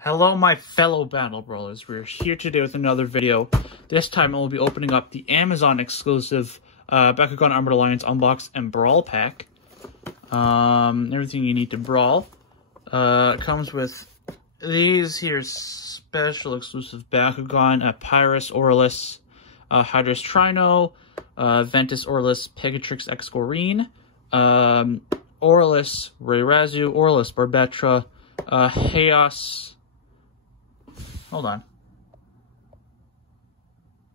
Hello my fellow Battle Brawlers, we're here today with another video. This time I will be opening up the Amazon exclusive Bakugan Armored Alliance Unbox and Brawl pack. Everything you need to brawl. It comes with these here special exclusive Bakugan, Hydrus, Aurelus, Hydrus Trino, Ventus Aurelus, Pegatrix X Goreen, Aurelus Razu, Aurelus Barbetra, Chaos. Hold on. It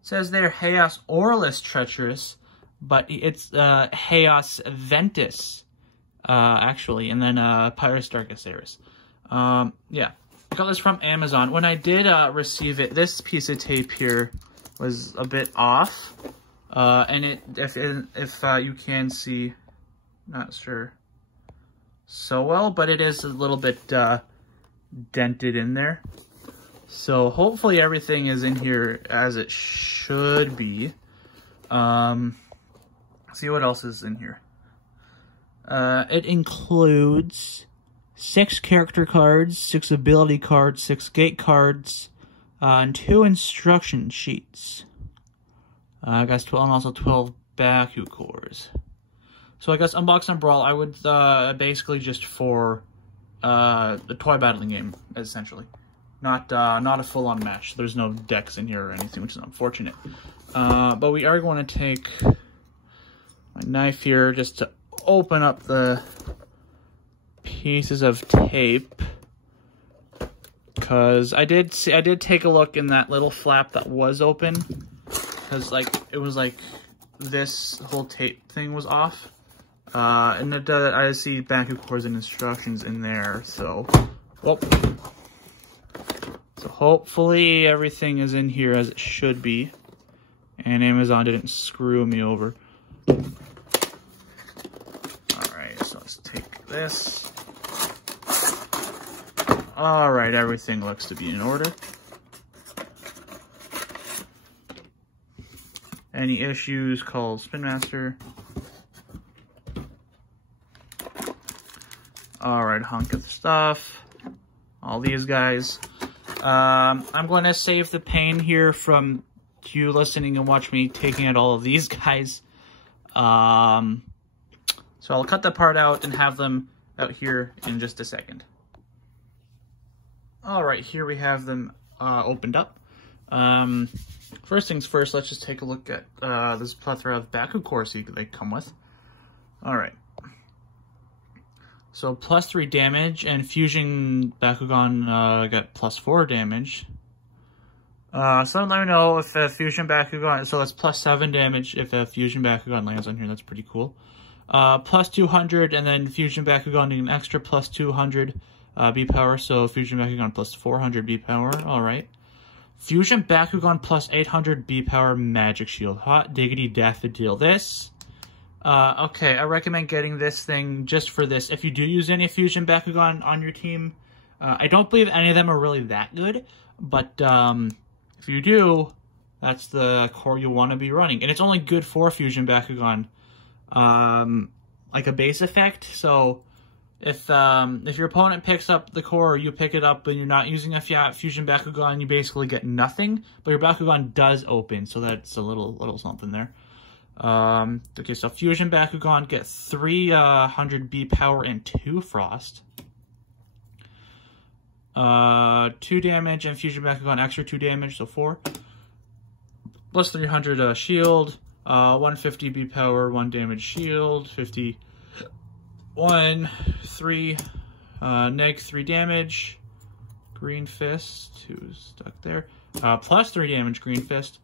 says there Chaos Aurelus Treacherous, but it's Chaos Ventus, actually, and then Pyrus Darkus Ares. Yeah, I got this from Amazon. When I did receive it, this piece of tape here was a bit off, and if you can see, not sure so well, but it is a little bit dented in there. So hopefully everything is in here as it should be. See what else is in here. It includes 6 character cards, 6 ability cards, 6 gate cards, and 2 instruction sheets. I guess 12 and also 12 Baku cores. So I guess Unbox and Brawl, I would basically just for the toy battling game, essentially. Not a full-on match. There's no decks in here or anything, which is unfortunate. But we are going to take my knife here just to open up the pieces of tape, because I did take a look in that little flap that was open, because it was like this whole tape thing was off. And I see Baku cores and instructions in there, so So hopefully everything is in here as it should be, and Amazon didn't screw me over. Alright, so let's take this. Alright, everything looks to be in order. Any issues, call Spin Master. Alright, hunk of stuff. All these guys. I'm going to save the pain here from you listening and watch me taking out all of these guys. So I'll cut that part out and have them out here in just a second. Alright, here we have them opened up. First things first, let's just take a look at this plethora of Baku cores they come with. Alright. So +3 damage, and Fusion Bakugan got +4 damage. So let me know if Fusion Bakugan, so that's +7 damage if a Fusion Bakugan lands on here. That's pretty cool. +200, and then Fusion Bakugan an extra +200 B power, so Fusion Bakugan +400 B power. Alright. Fusion Bakugan +800 B power Magic Shield. Hot diggity daffodil. This. Okay, I recommend getting this thing just for this. If you do use any Fusion Bakugan on your team, I don't believe any of them are really that good, but if you do, that's the core you want to be running. And it's only good for Fusion Bakugan, like a base effect. So if your opponent picks up the core, or you pick it up and you're not using a Fusion Bakugan, you basically get nothing, but your Bakugan does open, so that's a little something there. Okay, so Fusion Bakugan get 300 B power and 2 frost. 2 damage, and Fusion Bakugan extra 2 damage, so 4. Plus 300 shield, 150 B power, 1 damage shield, 50, 1, 3, neg 3 damage, Green Fist, who's stuck there, plus 3 damage, Green Fist,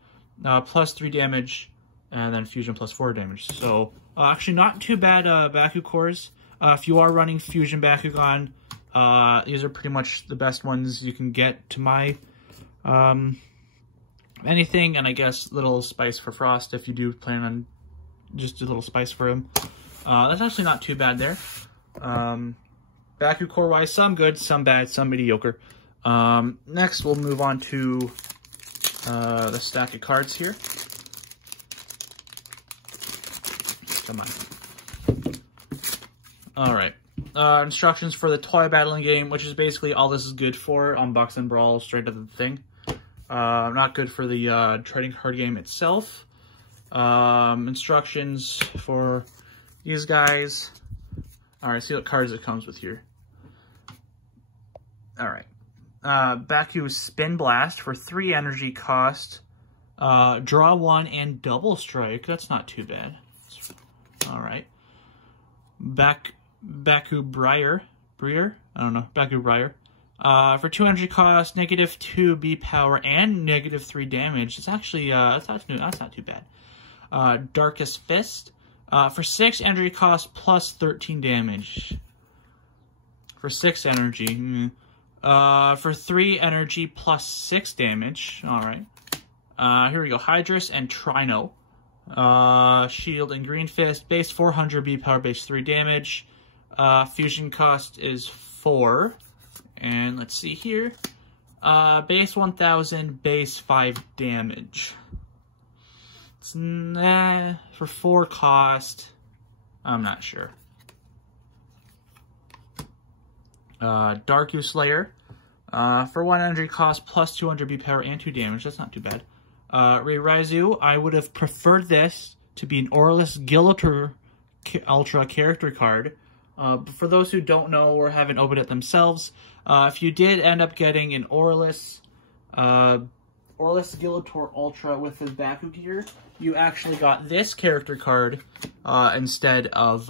plus 3 damage, and then Fusion +4 damage. So, actually not too bad Baku cores. If you are running Fusion Bakugan, these are pretty much the best ones you can get to my anything, and I guess little spice for Frost if you do plan on just a little spice for him. That's actually not too bad there. Baku core-wise, some good, some bad, some mediocre. Next, we'll move on to the stack of cards here. Come on. Alright. instructions for the toy battling game, which is basically all this is good for. Unbox and Brawl, straight to the thing. Not good for the trading card game itself. Instructions for these guys. Alright, see what cards it comes with here. Alright. Baku Spin Blast for 3 energy cost. Draw 1 and double strike. That's not too bad. Alright. Baku Briar. I don't know. Baku Briar. For 2 energy cost, -2 B power, and -3 damage. It's actually, that's not too bad. Darkest Fist. For 6 energy cost, plus 13 damage. For 6 energy. For 3 energy, plus 6 damage. Alright. Here we go. Hydrus and Trino. Shield and Green Fist. Base 400 B power, base 3 damage. Fusion cost is 4. And let's see here. Base 1000, base 5 damage. It's for 4 cost. I'm not sure. Darku Slayer. For 1 energy cost, plus 200 B power and 2 damage. That's not too bad. Reiraizu, I would have preferred this to be an Aurelus Ultra character card. But for those who don't know or haven't opened it themselves, if you did end up getting an Aurelus Ultra with his Baku gear, you actually got this character card instead of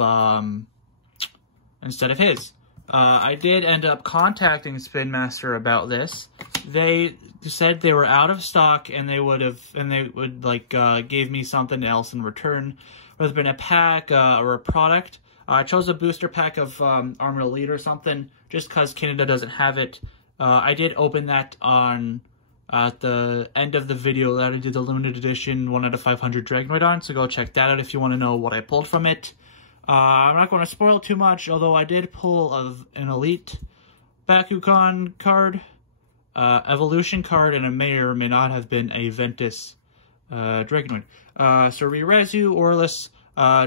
his. I did end up contacting Spin Master about this. They said they were out of stock, and they would like gave me something else in return. Whether it's been a pack or a product. I chose a booster pack of Armored Elite or something, just because Canada doesn't have it. I did open that at the end of the video that I did the limited edition 1 out of 500 Dragonoid on, so go check that out if you want to know what I pulled from it. I'm not going to spoil too much, although I did pull an Elite Bakugan card, Evolution card, and it may or may not have been a Ventus Dragonoid. So Reiraizu, Aurelus,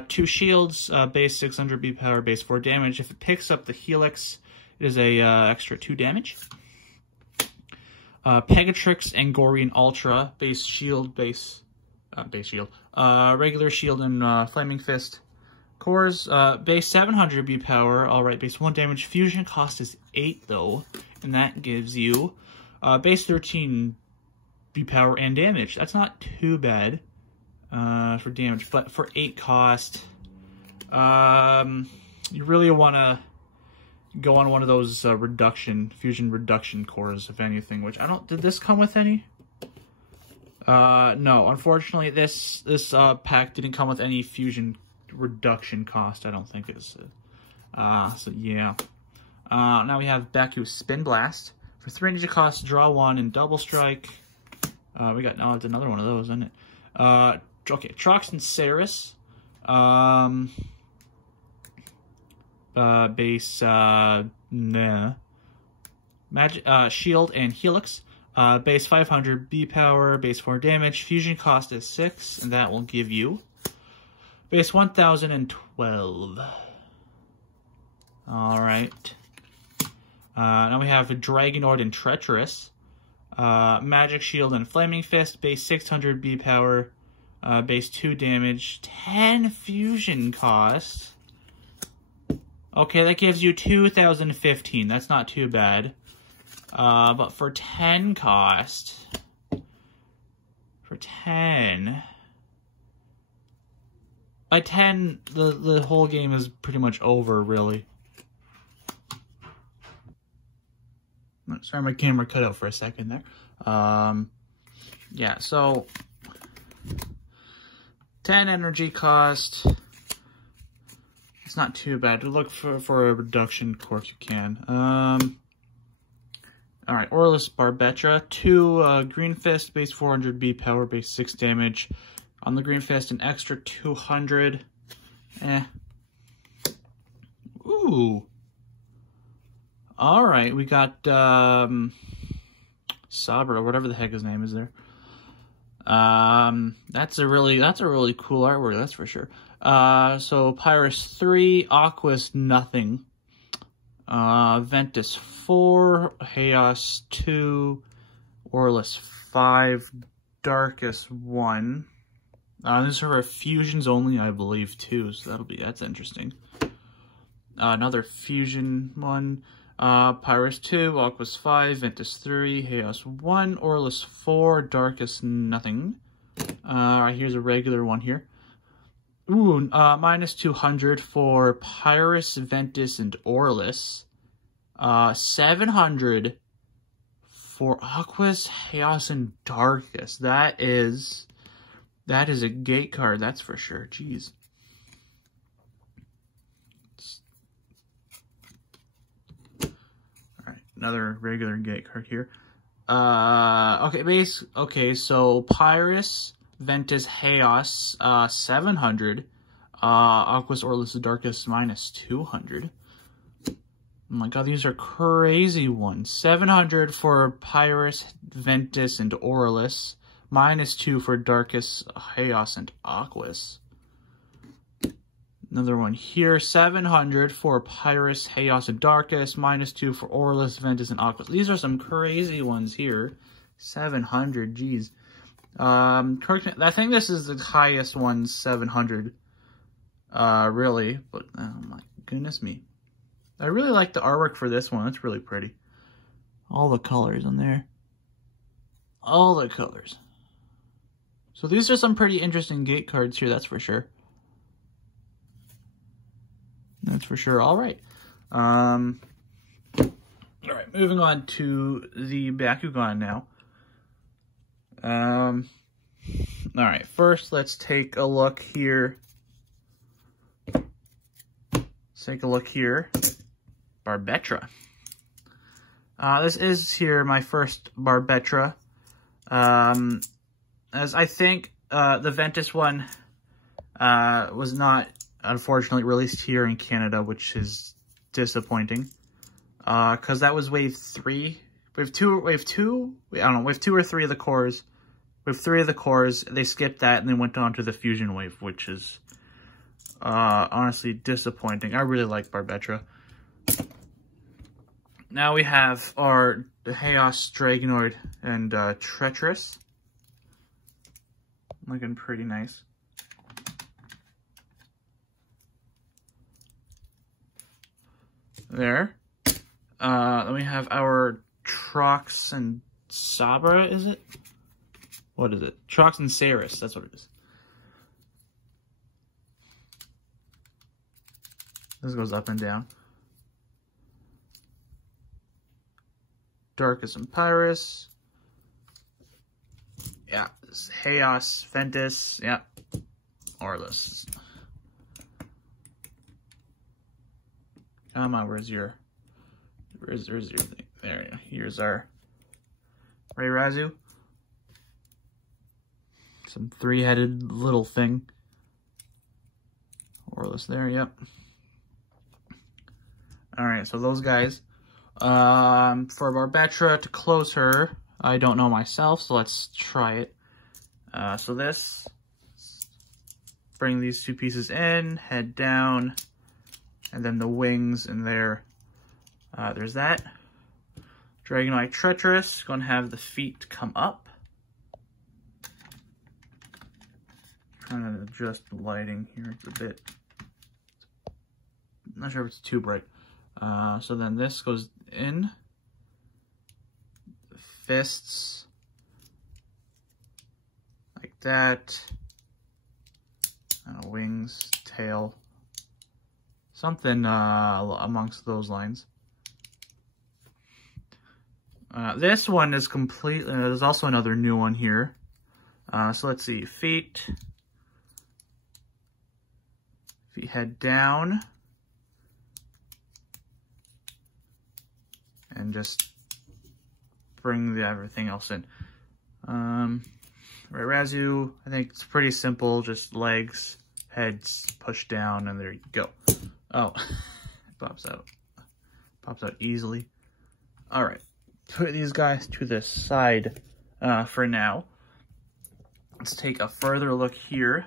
2 shields, base 600 B power, base 4 damage. If it picks up the Helix, it is a extra 2 damage. Pegatrix and Goreen Ultra, base shield, regular shield and Flaming Fist. Cores, base 700 B power, alright, base 1 damage. Fusion cost is 8 though, and that gives you base 13 B power and damage. That's not too bad. For damage, but for 8 cost, you really want to go on one of those fusion reduction cores, if anything, which I don't, did this come with any? No, unfortunately, this pack didn't come with any fusion reduction cost, I don't think it's, so yeah. Now we have Baku Spin Blast. For 3 energy cost, draw 1 and double strike. We got, it's another one of those, isn't it? Okay, Trox and Ceres. Base, Shield and Helix. Base 500 B power, base 4 damage. Fusion cost is 6, and that will give you base 1012. Alright. Now we have Dragonoid and Treacherous. Magic Shield and Flaming Fist, base 600 B power. Base 2 damage, 10 fusion cost. Okay, that gives you 2015. That's not too bad. But for 10 cost, by 10, the whole game is pretty much over, really. Sorry, my camera cut out for a second there. Yeah, so 10 energy cost. It's not too bad. To look for a reduction, of course you can. Alright, Aurelus Barbetra. 2 Green Fist, base 400 B power, base 6 damage. On the Green Fist, an extra 200. Ooh. Alright, we got Sabra, whatever the heck his name is there. That's a really cool artwork, that's for sure. So Pyrus 3, Aquas nothing. Ventus 4, Chaos 2, Aurelus 5, Darkus 1. These are fusions only, I believe, too, so that's interesting. Another fusion one. Pyrus 2, Aquas 5, Ventus 3, Chaos 1, Aurelus 4, Darkus nothing. Here's a regular one here. Ooh, minus 200 for Pyrus, Ventus, and Aurelus. 700 for Aquas, Chaos, and Darkus. That is a gate card, that's for sure. Jeez. Alright, another regular gate card here. Okay, so Pyrus, Ventus, Chaos, 700. Aquas, Aurelus, Darkus, minus 200. Oh my god, these are crazy ones. 700 for Pyrus, Ventus, and Aurelus. Minus 2 for Darkus, Chaos, and Aquas. Another one here. 700 for Pyrus, Chaos, and Darkus. Minus 2 for Aurelus, Ventus, and Aquas. These are some crazy ones here. 700, geez. I think this is the highest one, 700. Really. But, oh my goodness me. I really like the artwork for this one. It's really pretty. All the colors on there. All the colors. So these are some pretty interesting gate cards here, that's for sure. That's for sure. All right. All right, moving on to the Bakugan now. All right, first let's take a look here. Let's take a look here. Barbetra. This is here my first Barbetra. As I think the Ventus one was not, unfortunately, released here in Canada, which is disappointing. Because that was wave 3. Wave 2, I don't know, wave 2 or 3 of the cores. Wave 3 of the cores, they skipped that and they went on to the Fusion wave, which is honestly disappointing. I really like Barbetra. Now we have our Chaos, Dragonoid, and Treacherous. Looking pretty nice. There. Then we have our Trox and Sabra, is it? What is it? Trox and Saris, that's what it is. This goes up and down. Darkus and Pyrus. Yeah, Chaos, Ventus, yeah, Aurelus. Come on, where's your thing? There, here's our Razu. Some three-headed little thing. Aurelus there, yep. Alright, so those guys. For Barbetra, to close her, I don't know myself, so let's try it. So this, bring these two pieces in, head down, and then the wings in there. There's that. Dragonoid Treacherous, going to have the feet come up. Trying to adjust the lighting here, it's a bit, I'm not sure if it's too bright. So then this goes in. The fists. Like that. Wings, tail. Something amongst those lines. This one is complete. There's also another new one here. So let's see. Feet. Feet head down. And just bring everything else in. Razu, I think it's pretty simple. Just legs, heads, push down, and there you go. Oh, it pops out. Pops out easily. All right, put these guys to the side for now. Let's take a further look here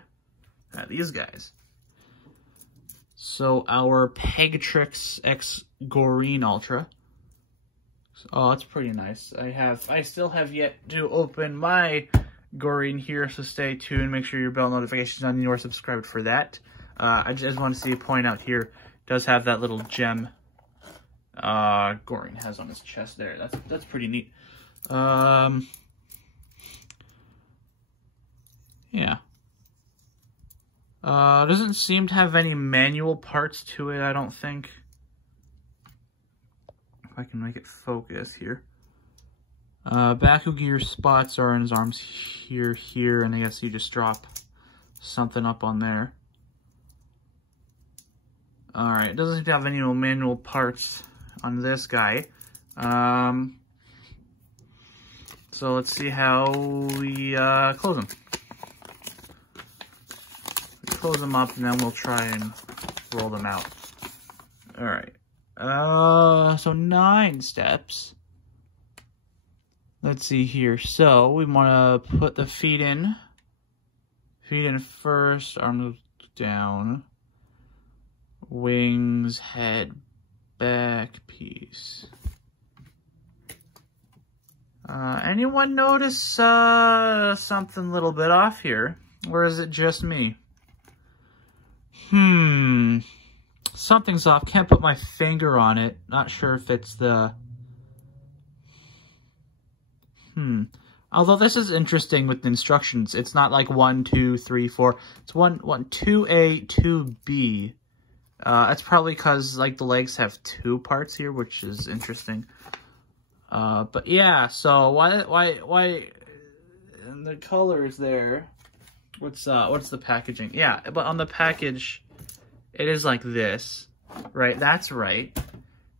at these guys. So our Pegatrix X Goreen Ultra. Oh, that's pretty nice. I still have yet to open my Goreen here, so stay tuned. Make sure your bell notifications on, you are subscribed for that. I just want to see point out here, does have that little gem Goreen has on his chest there. That's pretty neat. Yeah. Doesn't seem to have any manual parts to it, I don't think. If I can make it focus here. Bakugan spots are in his arms here, and I guess you just drop something up on there. Alright, it doesn't seem to have any manual parts on this guy. So let's see how we close him. Close them up, and then we'll try and roll them out. Alright. So 9 steps. Let's see here. So we want to put the feet in. Feet in first, arms down. Wings, head, back piece. Anyone notice something a little bit off here? Or is it just me? Something's off. Can't put my finger on it. Not sure if it's the... Although this is interesting with the instructions. It's not like 1, 2, 3, 4. It's 1, 2A, 2B. That's probably because like the legs have 2 parts here, which is interesting. But yeah, so why and the colors there. What's the packaging? Yeah, but on the package, it is like this, right? That's right.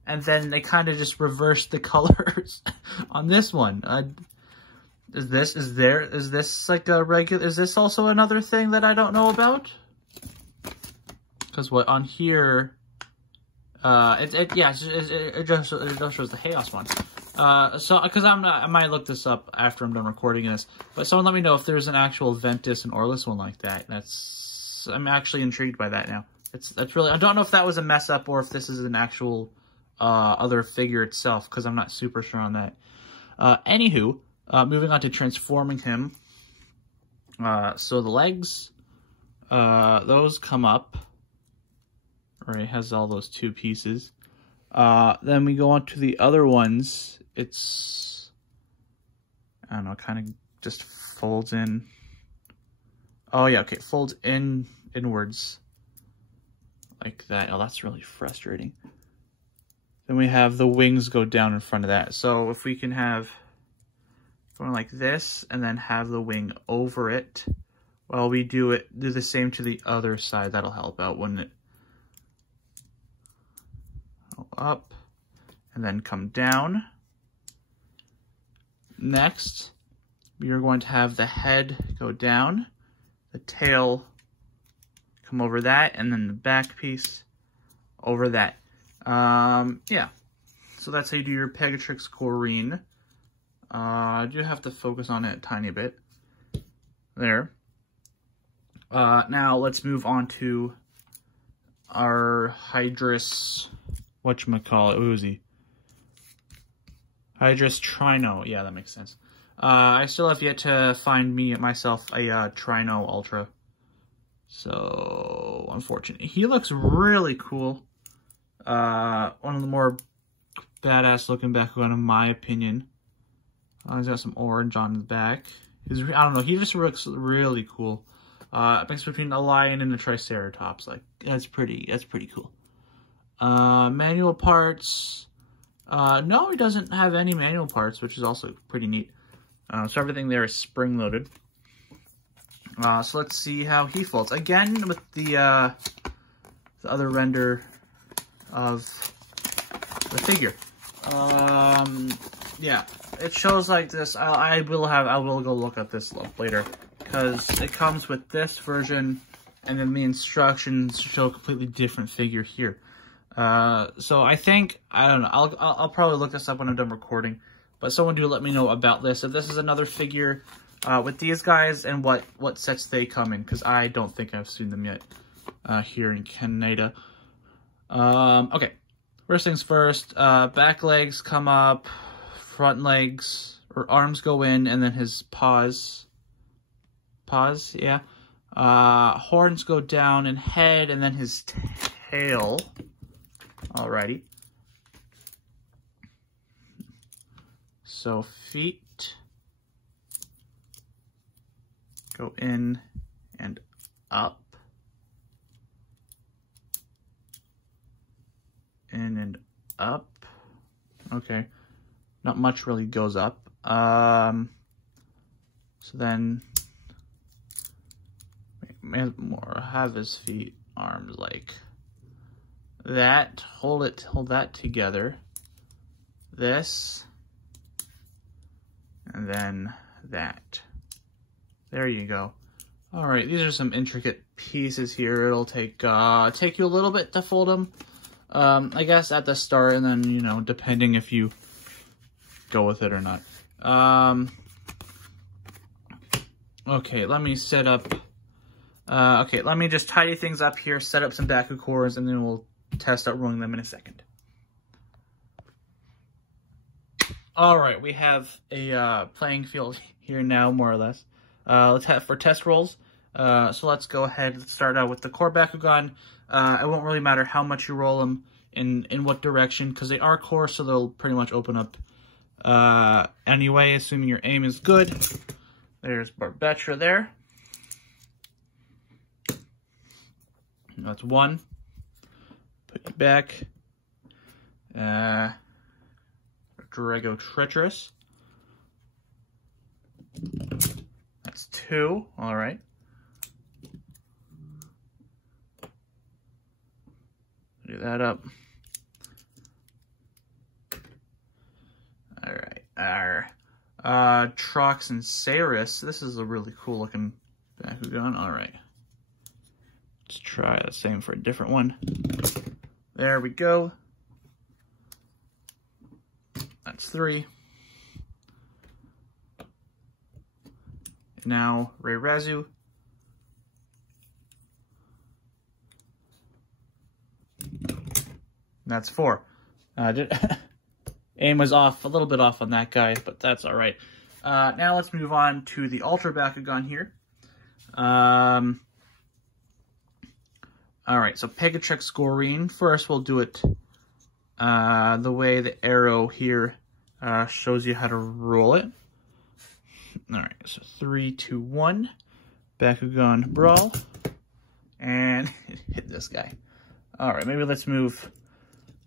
And then they kind of just reversed the colors on this one. Is this like a regular, is this also another thing that I don't know about? Because what on here, it just shows the chaos one. So, because I might look this up after I'm done recording this, but someone let me know if there's an actual Ventus and Orless one like that. I'm actually intrigued by that now. That's really, I don't know if that was a mess up or if this is an actual, other figure itself, because I'm not super sure on that. Anywho, moving on to transforming him. So the legs, those come up, right? It has all those 2 pieces. Then we go on to the other ones. It's, I don't know, kind of just folds in. Oh yeah, okay, folds inwards like that. Oh, that's really frustrating. Then we have the wings go down in front of that. So if we can have going like this and then have the wing over it while we do the same to the other side, that'll help out, wouldn't it? Up and then come down. Next, we are going to have the head go down, the tail come over that, and then the back piece over that. Yeah, so that's how you do your Pegatrix Goreen. I do have to focus on it a tiny bit. There. Now let's move on to our Hydrus, whatchamacallit, Uzi. Hydrus Trino, yeah, that makes sense. I still have yet to find myself a Trino Ultra. So, unfortunately. He looks really cool. One of the more badass looking Bakugan in my opinion. He's got some orange on his back. I don't know, he just looks really cool. Mix between a lion and a Triceratops. Like, that's pretty cool. Manual parts. No, he doesn't have any manual parts, which is also pretty neat. So everything there is spring-loaded. So let's see how he folds. Again, with the other render of the figure. Yeah, it shows like this. I will go look at this later, because it comes with this version, and then the instructions show a completely different figure here. So I think, I don't know, I'll probably look this up when I'm done recording, but someone do let me know about this. If this is another figure with these guys and what sets they come in, because I don't think I've seen them yet here in Canada. Okay, First things first, back legs come up, front legs, or arms go in, and then his paws, yeah. Horns go down and head, and then his tail. Alrighty. So feet go in and up. In and up. Okay. Not much really goes up. So then have his feet, arms like that. Hold that together. This. And then that. There you go. All right, these are some intricate pieces here. It'll take you a little bit to fold them. I guess at the start, and then, you know, depending if you go with it or not. Okay, let me set up. Okay, let me just tidy things up here, set up some Baku cores, and then we'll test out rolling them in a second. All right, we have a playing field here now, more or less. Let's have for test rolls. So let's go ahead and start out with the core Bakugan. It won't really matter how much you roll them in what direction, because they are core, so they'll pretty much open up anyway, assuming your aim is good. There's Barbetra there. That's one. Put you back. Drago Treacherous. That's two. All right. Do that up. All right. Trox and Saris. This is a really cool looking Bakugan. All right. Let's try the same for a different one. There we go. That's three. Now, Reirazu. That's four. Aim was off, a little bit off on that guy, but that's all right. Now let's move on to the Ultra Bakugan here. All right, so Pegatrix Goreen. First, we'll do it the way the arrow here shows you how to roll it. All right, so 3, 2, 1, Bakugan Brawl, and hit this guy. All right, maybe let's move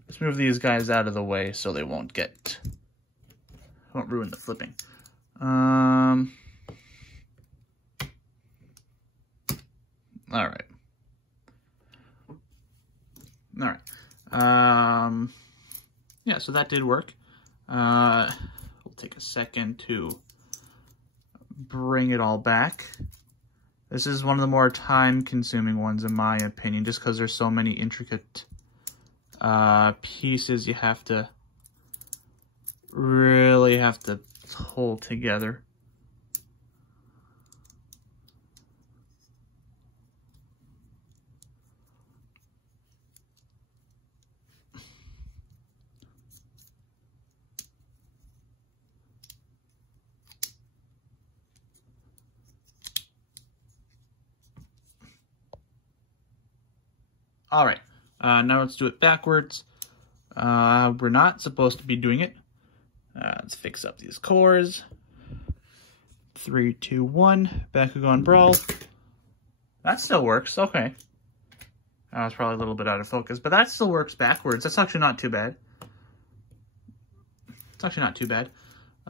these guys out of the way so they won't ruin the flipping. All right. Yeah, so that did work. We'll take a second to bring it all back. This is one of the more time-consuming ones, in my opinion, just because there's so many intricate pieces you really have to hold together. All right, now let's do it backwards. We're not supposed to be doing it. Let's fix up these cores. 3, 2, 1, Bakugan Brawl. That still works, okay. That was probably a little bit out of focus, but that still works backwards. That's actually not too bad. It's actually not too bad.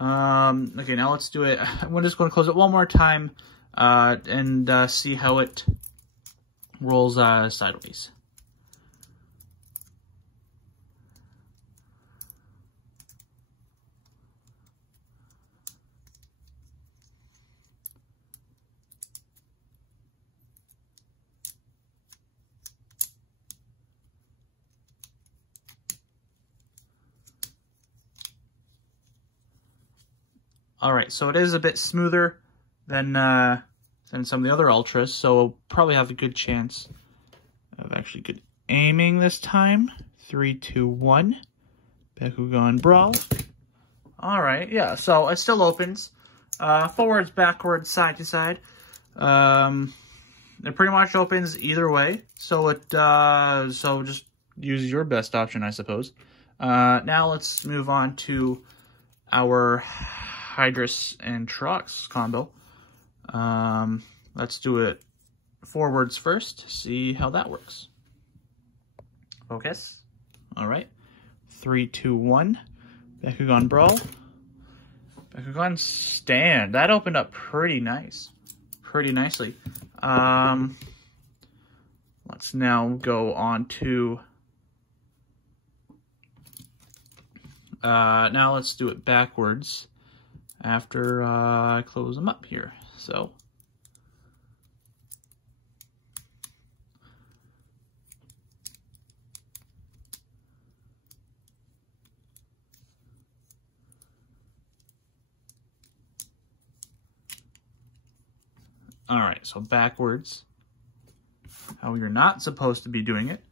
Okay, now let's do it. I'm just going to close it one more time and see how it rolls sideways. All right, so it is a bit smoother than some of the other Ultras, so we'll probably have a good chance of actually good aiming this time. 3, 2, 1. Bakugan BRAWL. Alright, yeah, so it still opens. Forwards, backwards, side to side. It pretty much opens either way. So so just use your best option, I suppose. Now let's move on to our Hydrus and Trox combo. Let's do it forwards first, see how that works. Focus. Alright. 3, 2, 1. Bakugan BRAWL. Bakugan stand. That opened up pretty nice. Pretty nicely. Let's now go on to... now let's do it backwards after I close them up here. So... Alright, so backwards, how you're not supposed to be doing it.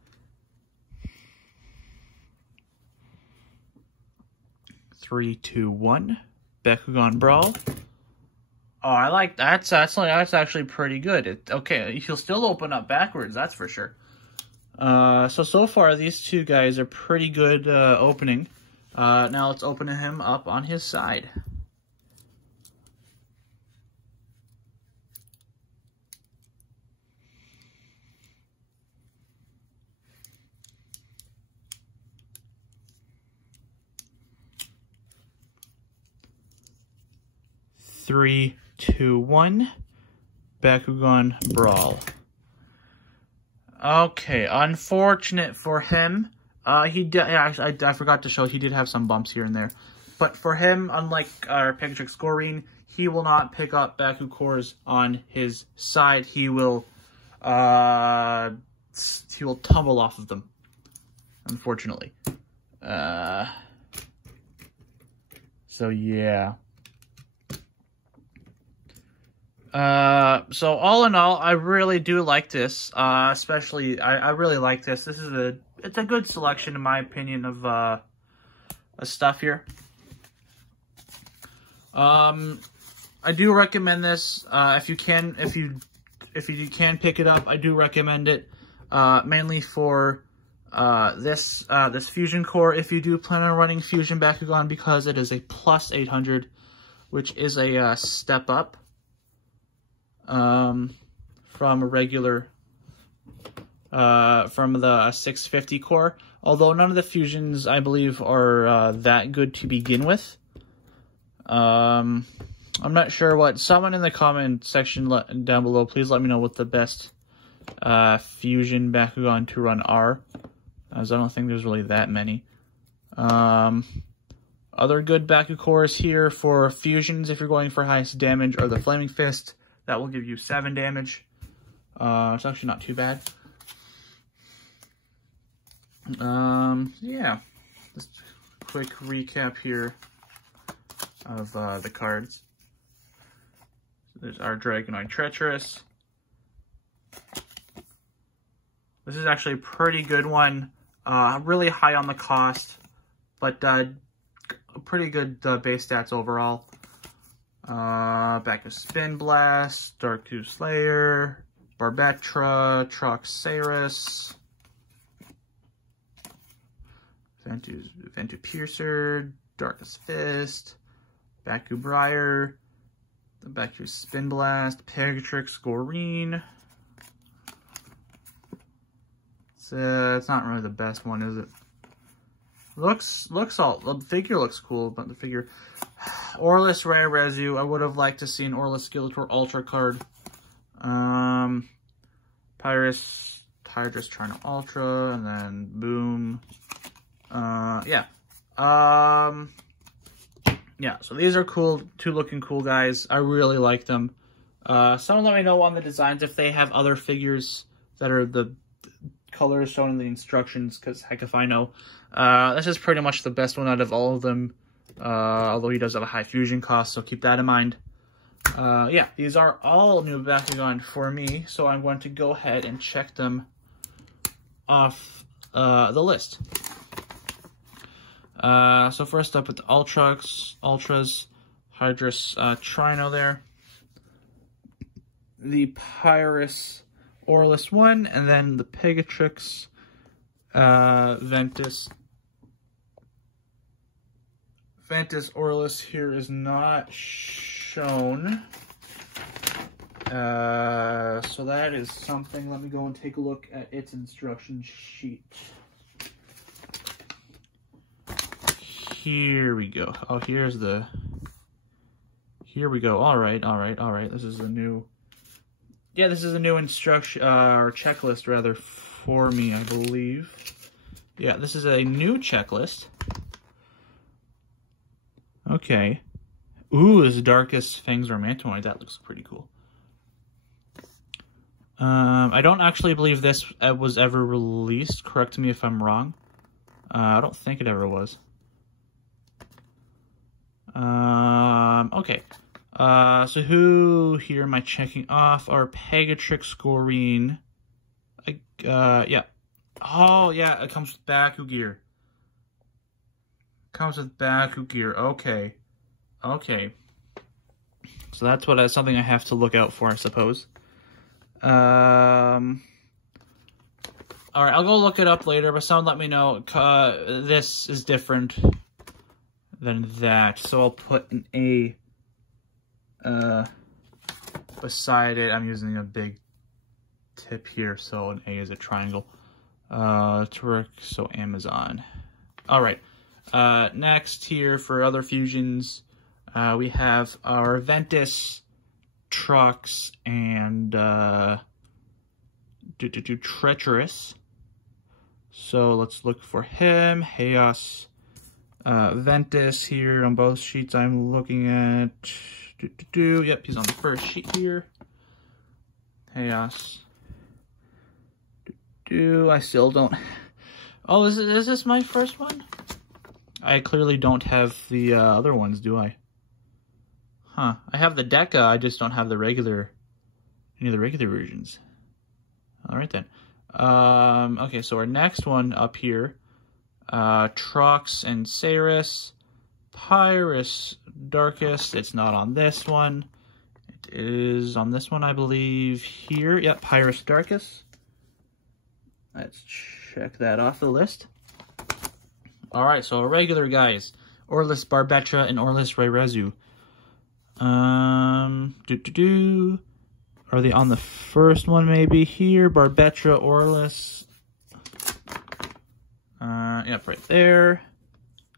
3, 2, 1. Bakugan BRAWL. Oh, I like that. That's actually pretty good. Okay, he'll still open up backwards, that's for sure. So far, these two guys are pretty good opening. Now let's open him up on his side. Three, 2, 1. Bakugan BRAWL. Okay, unfortunate for him. He did. I forgot to show he did have some bumps here and there, but for him, unlike our Pikatrix Goreen, he will not pick up Baku cores on his side. He will tumble off of them. Unfortunately. So yeah. So all in all, I really do like this. Especially, I really like this. This is it's a good selection, in my opinion, of stuff here. I do recommend this. If you can pick it up, I do recommend it. Mainly for this Fusion core. If you do plan on running Fusion Bakugan, because it is a plus 800, which is a step up. From a regular, from the 650 core. Although none of the fusions, I believe, are that good to begin with. I'm not sure what. Someone in the comment section down below, please let me know what the best fusion Bakugan to run are, as I don't think there's really that many. Other good Baku cores here for fusions, if you're going for highest damage, are the Flaming Fist. That will give you 7 damage. It's actually not too bad. Yeah. Just a quick recap here of the cards. So there's our Dragonoid Treacherous. This is actually a pretty good one. Really high on the cost, but pretty good base stats overall. Back to Spin Blast, Darku Slayer, Barbetra, Troxaurus, Ventu Piercer, Darkest Fist, Baku Briar, the Baku Spin Blast, Pegatrix Goreen. It's not really the best one, is it? Looks all, the figure looks cool, but the figure, Orlis Rare Resu, I would have liked to see an Orlis Skeletor Ultra card. Pyrus, Hydrus China Ultra, and then boom. Yeah. Yeah, so these are cool, two looking cool guys. I really like them. Someone let me know on the designs if they have other figures that are the colors shown in the instructions, because heck if I know. This is pretty much the best one out of all of them, although he does have a high fusion cost, so keep that in mind. Yeah, these are all new Bakugan for me, so I'm going to go ahead and check them off the list. So first up with the Ultras, Hydrus Trino there. The Pyrus Orlis 1, and then the Pegatrix Ventus Orlis here is not shown. So that is something. Let me go and take a look at its instruction sheet. Here we go. Oh, here we go. All right. This is a new, this is a new instruction, or checklist rather, for me, I believe. Yeah, this is a new checklist. Okay. Ooh, this Darkest Fangs Romantoid. That looks pretty cool. I don't actually believe this was ever released. Correct me if I'm wrong. I don't think it ever was. Okay. So who here am I checking off? Our Pegatrix Goreen. Yeah. Oh, yeah, it comes with Baku gear. Okay. So that's something I have to look out for, I suppose. Alright, I'll go look it up later, but someone let me know. This is different than that, so I'll put an A beside it. I'm using a big tip here, so an A is a triangle. Turk, so Amazon. Alright, next here for other fusions, we have our Ventus, Trux, and Treacherous. So let's look for him. Chaos, Ventus here on both sheets I'm looking at. Yep, he's on the first sheet here. Chaos. I still don't. Oh, is this my first one? I clearly don't have the other ones, do I? Huh. I have the Deca, I just don't have the regular, any of the regular versions. Alright then. Okay, so our next one up here, Trux and Ceres, Pyrus Darkest, it's not on this one. It is on this one, I believe, here. Yep, Pyrus Darkest. Let's check that off the list. Alright, so our regular guys, Orlis Barbetra and Orlis Reirezu. Are they on the first one maybe here? Barbetra, Orlis. Yep, right there.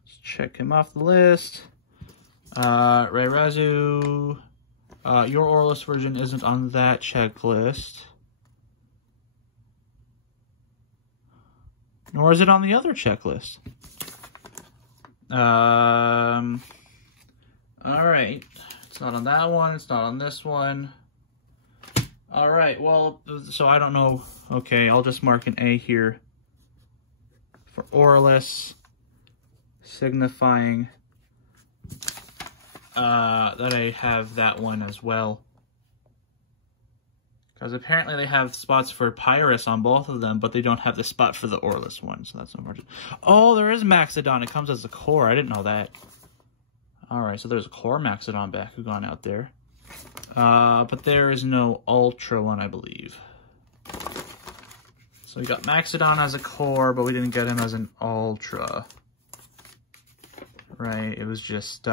Let's check him off the list. Reirezu. Your Orlis version isn't on that checklist. Nor is it on the other checklist. Alright. It's not on that one. It's not on this one. Alright, well, so I don't know. Okay, I'll just mark an A here for Orlis, signifying that I have that one as well. Because apparently they have spots for Pyrus on both of them, but they don't have the spot for the Orlis one, so that's unfortunate. Oh, there is Maxodon. It comes as a core. I didn't know that. Alright, so there's a core Maxodon Bakugan out there. But there is no Ultra one, I believe. So we got Maxodon as a core, but we didn't get him as an Ultra. Right, it was just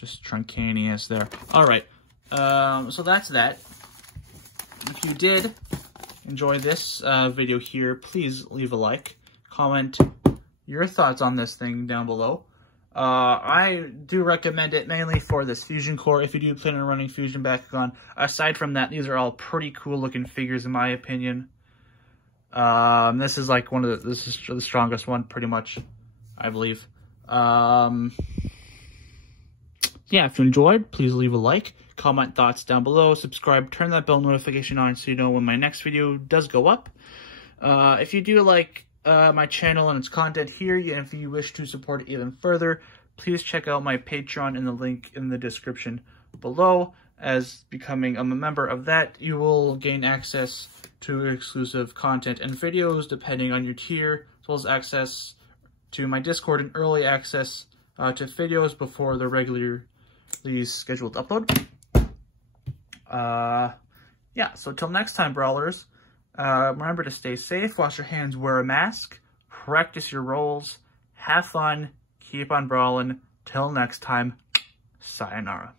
Truncaneous there. Alright. So that's that. If you did enjoy this video here, please leave a like, comment your thoughts on this thing down below. I do recommend it mainly for this Fusion core if you do plan on running Fusion Bakugan. Aside from that, these are all pretty cool looking figures in my opinion. This is like this is the strongest one pretty much, I believe. Yeah, if you enjoyed, please leave a like, comment thoughts down below, subscribe, turn that bell notification on so you know when my next video does go up. If you do like my channel and its content here, and if you wish to support it even further, please check out my Patreon in the link in the description below. as becoming a member of that, you will gain access to exclusive content and videos depending on your tier, as well as access to my Discord and early access to videos before the regularly scheduled upload. Yeah, so till next time, Brawlers, remember to stay safe, wash your hands, wear a mask, practice your roles, have fun, keep on brawling. Till next time, sayonara.